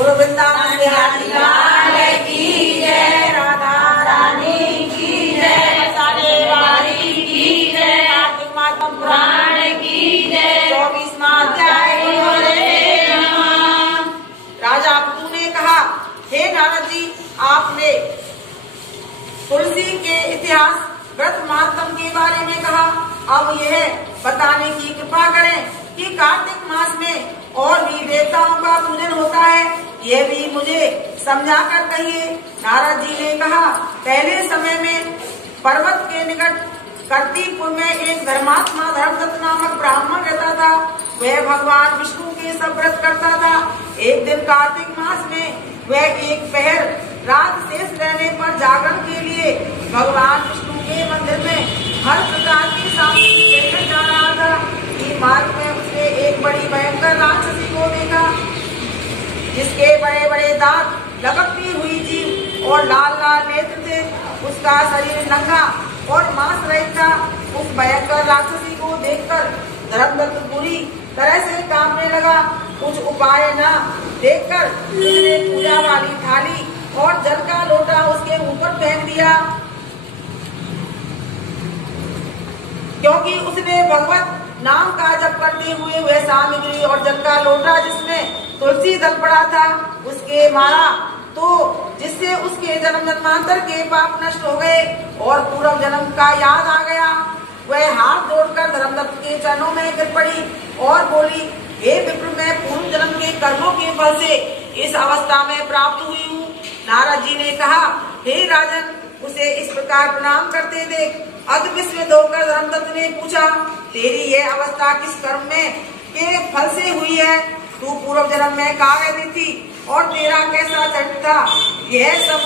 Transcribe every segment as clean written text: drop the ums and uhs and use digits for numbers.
बोलो वृंदावन बिहारी लाल की जय, राधा रानी की जय, सारे वारी की जय, कार्तिक मास पुराण की जय, 24वां अध्याय। राजा पृथु ने कहा, हे नारद जी, आपने तुलसी के इतिहास व्रत महात्म के बारे में कहा। अब यह बताने की कृपा करें कि कार्तिक मास में और भी देवताओं का पूजन होता है, यह भी मुझे समझा कर कहिए। नारद जी ने कहा, पहले समय में पर्वत के निकट कर्तीपुर में एक धर्मात्मा धर्मदत्त नामक ब्राह्मण रहता था। वह भगवान विष्णु के सब व्रत करता था। एक दिन कार्तिक मास में वह एक पहर रात शेष रहने पर जागरण के लिए भगवान विष्णु के मंदिर में हर प्रकार की सामग्री लेकर जा रहा था कि मार्ग में उसने एक बड़ी भयंकर राक्षसी को देखा, जिसके बड़े बड़े दांत, लपकती हुई जीभ और लाल लाल नेत्र थे। उसका शरीर नंगा और मांस रहित था। उस भयंकर राक्षसी को देखकर धर्मदत्त बुरी तरह से कांपने लगा। कुछ उपाय न देखकर उसने पूजा वाली थाली और जल का लोटा उसके ऊपर फेंक दिया, क्योंकि उसने भगवत नाम का जप करते हुए वह सामग्री और जल का लोटा जिसमें तुलसी दल पड़ा था उसके मारा, तो जिससे उसके जन्म जन्मांतर के पाप नष्ट हो गए और पूर्व जन्म का याद आ गया। वह हाथ जोड़कर धर्मदत्त के चरणों में गिर पड़ी और बोली, हे विप्र, मैं पूर्व जन्म के कर्मों के फल से इस अवस्था में प्राप्त हुई हूँ। नारद जी ने कहा, हे राजन, उसे इस प्रकार प्रणाम करते देख अति विस्मित होकर धर्मदत्त ने पूछा, तेरी यह अवस्था किस कर्म में के फल से हुई है? तू पूर्व जन्म में कहाँ रहती थी और तेरा कैसा चरित्र था? यह सब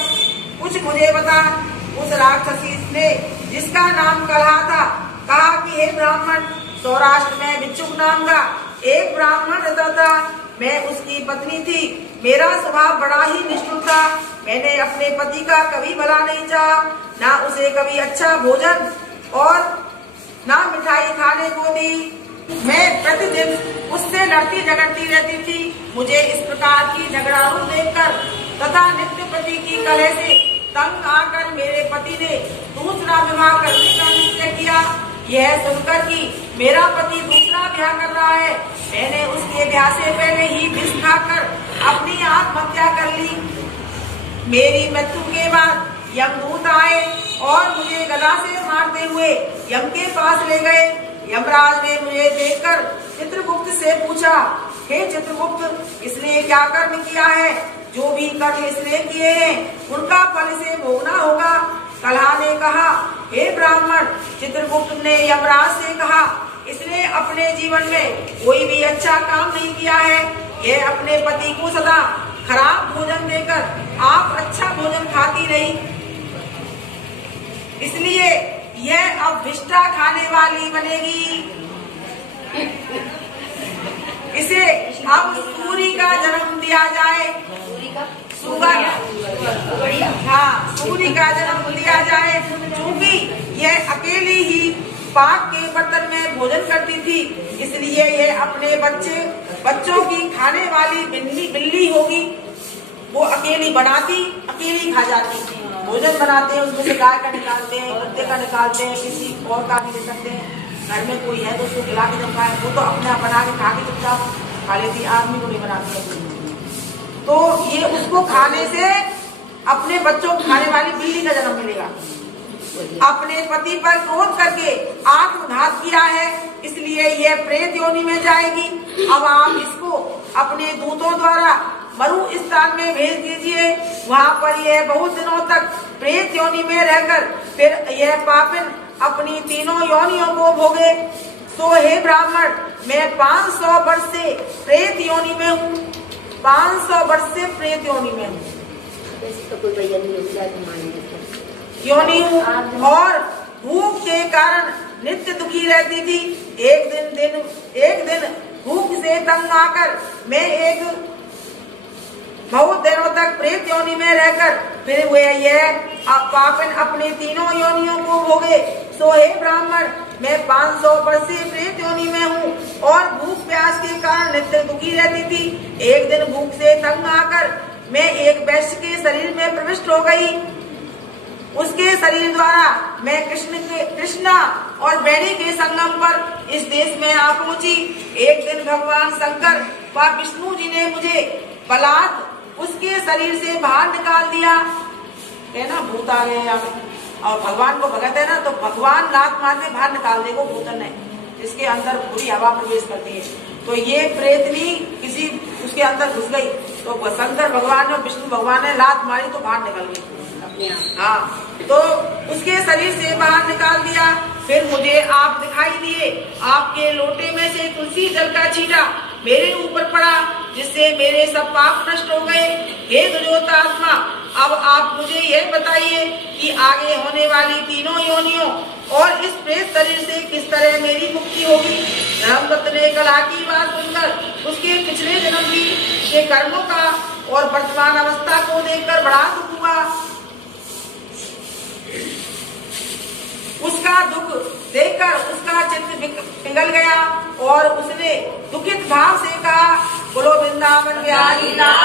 कुछ मुझे बता। उस राक्षसी ने, जिसका नाम कलहा था, कहा कि हे ब्राह्मण, सौराष्ट्र में बिच्छुक नाम का एक ब्राह्मण रहता था। मैं उसकी पत्नी थी। मेरा स्वभाव बड़ा ही निष्ठुर था। मैंने अपने पति का कभी भला नहीं चाहा, ना उसे कभी अच्छा भोजन और ना मिठाई खाने को दी। मैं प्रतिदिन उससे लड़ती झगड़ती रहती थी। मुझे इस प्रकार की झगड़ालू देखकर तथा नित्य पति की कलह से तंग आकर मेरे पति ने दूसरा विवाह करने का निश्चय किया। यह सुनकर कि मेरा पति दूसरा ब्याह कर रहा है, मैंने उसके ब्याह से पहले ही विष खाकर अपनी आत्महत्या कर ली। मेरी मृत्यु के बाद यमदूत आए और मुझे गदा से मारते हुए यम के पास ले गए। यमराज ने मुझे देखकर चित्रगुप्त से पूछा, हे चित्रगुप्त, इसने क्या कर्म किया है? जो भी कर्म इसने किए हैं उनका फल इसे भोगना होगा। कलहा ने कहा, हे ब्राह्मण, चित्रगुप्त ने यमराज से कहा, इसने अपने जीवन में कोई भी अच्छा काम नहीं किया है। यह अपने पति को सदा खराब भोजन देकर आप अच्छा भोजन खाती रही, इसलिए यह अब विष्ठा खाने वाली बनेगी। इसे अब सूरी का जन्म दिया जाए। सूरी का जन्म दिया जाए। क्योंकि यह अकेली ही पाक के बर्तन में भोजन करती थी, इसलिए यह अपने बच्चों की खाने वाली बिल्ली होगी। वो अकेली बनाती, अकेली खा जाती। भोजन बनाते हैं, उसमें से गाय का निकालते हैं, कुत्ते का निकालते हैं, किसी और का भी ले सकते हैं। घर में कोई है तो उसको खिला के जब खाए, वो तो अपना बना के खा के चुपचाप खा लेती, आदमी को नहीं बनाती। तो ये उसको खाने से अपने बच्चों को खाने वाली बिल्ली का जन्म मिलेगा। अपने पति पर क्रोध करके आत्मघात किया है, इसलिए यह प्रेत योनि में जाएगी। अब आप इसको अपने दूतों द्वारा मरु स्थान में भेज दीजिए। वहाँ पर यह बहुत दिनों तक प्रेत योनि में रहकर फिर यह पापिन अपनी तीनों योनियों को भोगे। तो हे ब्राह्मण, मैं 500 वर्ष से प्रेत योनि में हूँ। 500 वर्ष से प्रेत योनि में हूँ, योनि हूँ, और भूख के कारण नित्य दुखी रहती थी। एक दिन भूख से तंग आकर मैं एक बहुत दिनों तक प्रेत योनि में रहकर फिर वे यह पापन अपने तीनों योनियों को भोगे। सो हे ब्राह्मण, मैं 500 वर्ष से प्रेत योनि में हूँ और भूख प्यास के कारण नित्य दुखी रहती थी। एक दिन भूख से तंग आकर मैं एक वैश्य के शरीर में प्रविष्ट हो गई। उसके शरीर द्वारा मैं कृष्णा और बैणी के संगम पर इस देश में आ पहुंची। एक दिन भगवान शंकर व विष्णु जी ने मुझे बलात् उसके शरीर से बाहर निकाल दिया। कहना भूत आ गए और भगवान को भगत है ना, तो भगवान लात मार के बाहर निकाल दे, वो भूतन है, इसके अंदर पूरी हवा प्रवेश करती है। तो ये प्रेतनी किसी उसके अंदर घुस गई, तो शंकर भगवान और विष्णु भगवान ने लात मारी तो बाहर निकल गई अपने आप। हाँ, तो उसके शरीर से बाहर निकाल दिया। फिर मुझे आप दिखाई दिए, आपके लोटे में से तुलसी जल का छींटा मेरे ऊपर पड़ा, जिससे मेरे सब पाप नष्ट हो गए। हे दुर्योधनात्मा, अब आप मुझे यह बताइए कि आगे होने वाली तीनों योनियों और इस प्रेत शरीर से किस तरह मेरी मुक्ति होगी। धर्मदत्त ने कला की बात सुनकर उसके पिछले जन्म के कर्मों का और वर्तमान अवस्था को देखकर बड़ा दुख हुआ। उसका दुख देखकर उसका चित्त पिघल गया और उसने दुखित भाव से कहा, बोलो वृंदावन बिहारी लाल